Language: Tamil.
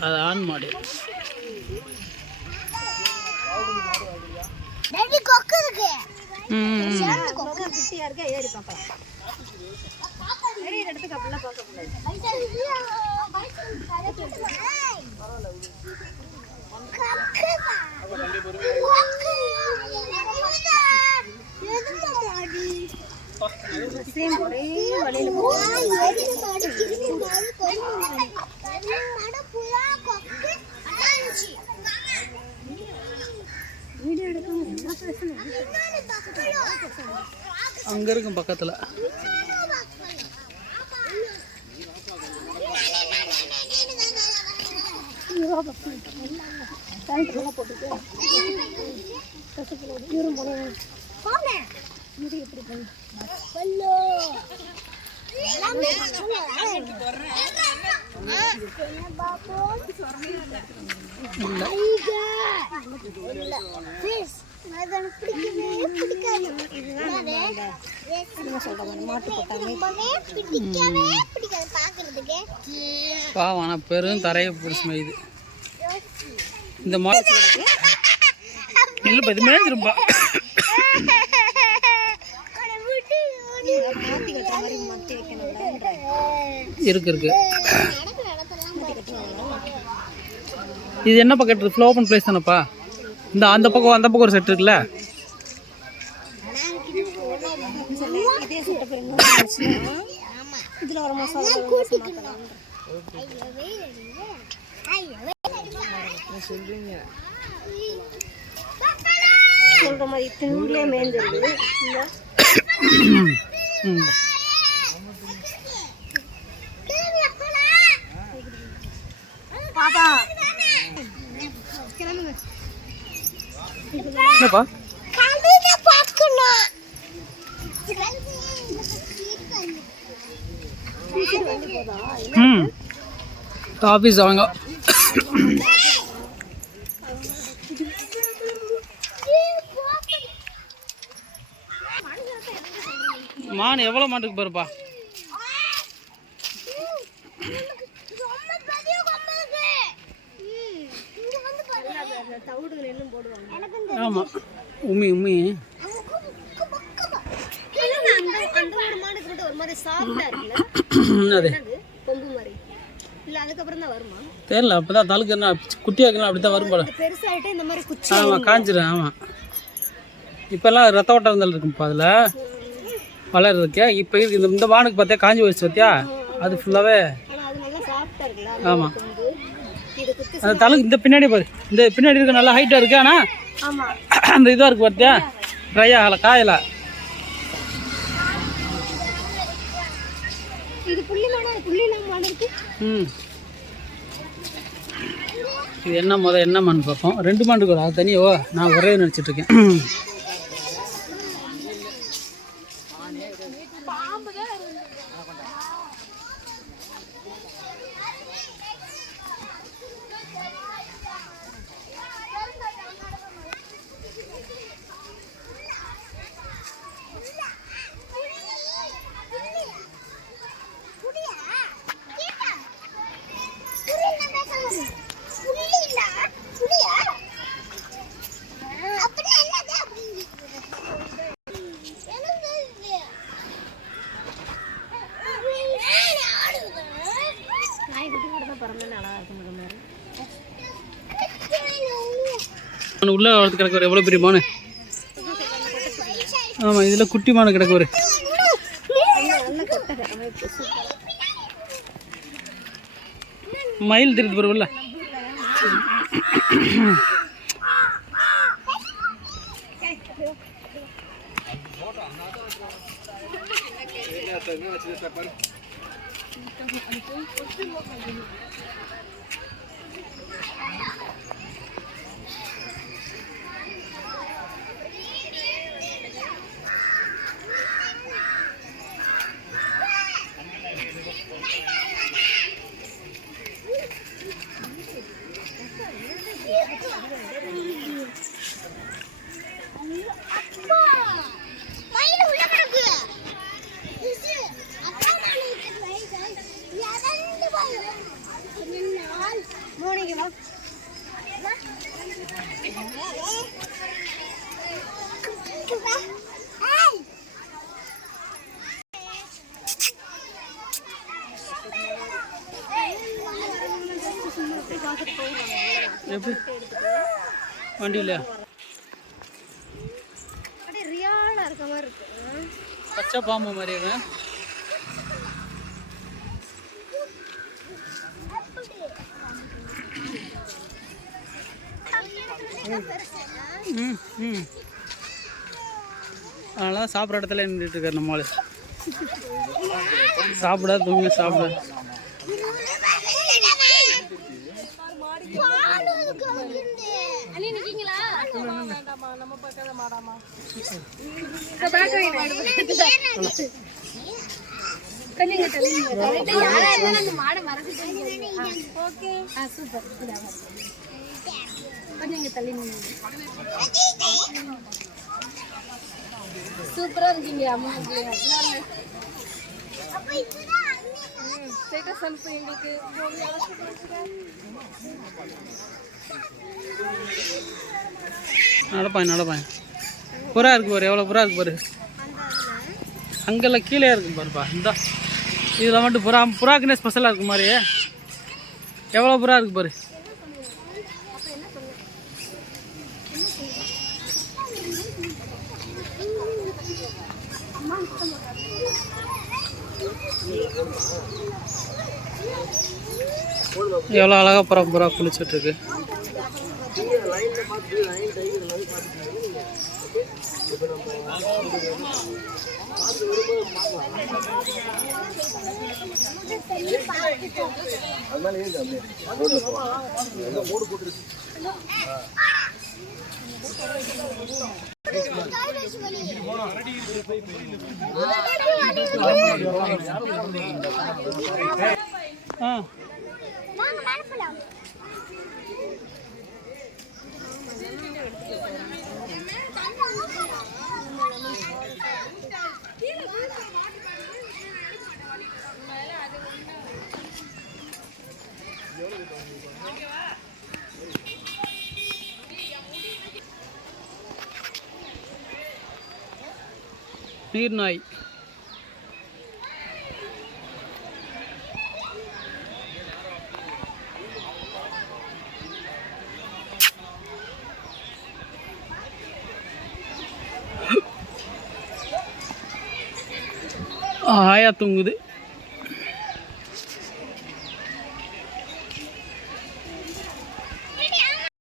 அது ஆண் மாடு ரெண்டு கொக்கு அங்கே இருக்கும் பக்கத்தில். பிடிக்கவே பிடிக்காது பாக்குறதுக்கு பாவம் பெரும் தரையை பிடிச்சி மேயுது. இந்த மாடு இல்லை மேய்ஞ்சிருப்பா மாத்தி இருக்கு இருக்கு. இது என்ன பக்கம் ஃப்ளோ ஓப்பன் பிளேஸ் தானேப்பா? இந்த அந்த பக்கம் அந்த பக்கம் ஒரு செட் இருக்குல்ல? சொல்ற மாதிரி திங்களே மேய்ஞ்சிருக்கு என்னப்பா? ம். ஆஃபீஸ் அவங்க மான் எவ்வளோ மாட்டுக்கு பாருப்பா? தவிடுகள் இன்னும் போடுவாங்க. ஆமாம் அதுக்கப்புறம் தான் வருமா தெரியல அப்போ தான் தலுக்கு என்ன குட்டியாக்கலாம் அப்படி தான் வரும் போல. பெருசாயிட்டு இந்த மாதிரி குச்சி ஆமாம் காஞ்சிரும் ஆமாம் இப்போல்லாம் ரத்த ஓட்டம் வந்தால் இருக்கும்ப்பா அதில். வளர்றதுக்கு. இப்போ இருக்கு இந்த இந்த வானுக்கு பார்த்தியா காஞ்சி போயிடுச்சு பார்த்தியா அது ஃபுல்லாகவே அது ஆமாம் அந்த தலுக்கு இந்த பின்னாடி பாரு. இந்த பின்னாடி இருக்க நல்லா ஹைட்டாக இருக்கு ஆனால் ஆமா அந்த இதாக இருக்கு பார்த்தியா ட்ரை ஆகலை காயலை. இது ம். என்ன முத என்ன மண் பார்ப்போம் ரெண்டு மண் இருக்கு அது தனியோ நான் ஒரே நினச்சிட்டு இருக்கேன் நாய் குட்டி கூட தான் பிறந்தா நல்லா இருக்கும் இந்த மாதிரி மான் உள்ள வளர்த்து கிடக்கு ஒரு எவ்வளோ பெரிய மானு? ஆமாம் இதில் குட்டி மானு கிடக்கு ஒரு மயில் தெரியுது பரவாயில்ல மூணு வண்டியில்? அப்படியே ரியாலா இருக்க மாதிரி இருக்கு. பச்சை பாம்பு மாதிரி ம் ம் அதனால தான் சாப்பிட்ற இடத்துல நின்றுட்டு இருக்காரு நம்மளால சாப்பிட தூங்க சாப்பிட. ஓகே சூப்பர் கொஞ்சம் தள்ளி நில்லுங்க. சூப்பரா இருக்கீங்க அம்மா ஸ்டேட்டஸ் அனுப்பு எங்களுக்கு. நடப்பான் நடப்பான் புறா இருக்கு பாரு எவ்வளோ புறா இருக்கு பாரு. அங்கெல்லாம் கீழே இருக்கு பாருப்பா இந்த. இதில் மட்டும் புறா புறாக்குனே ஸ்பெஷலாக இருக்கு மாதிரி எவ்வளோ புறா இருக்கு பாரு. எவ்வளோ அழகாக புறா புறா குளிச்சுட்டு இருக்கு ஆ வாங்க மேல நீர் நாய். ஆயா தூங்குது.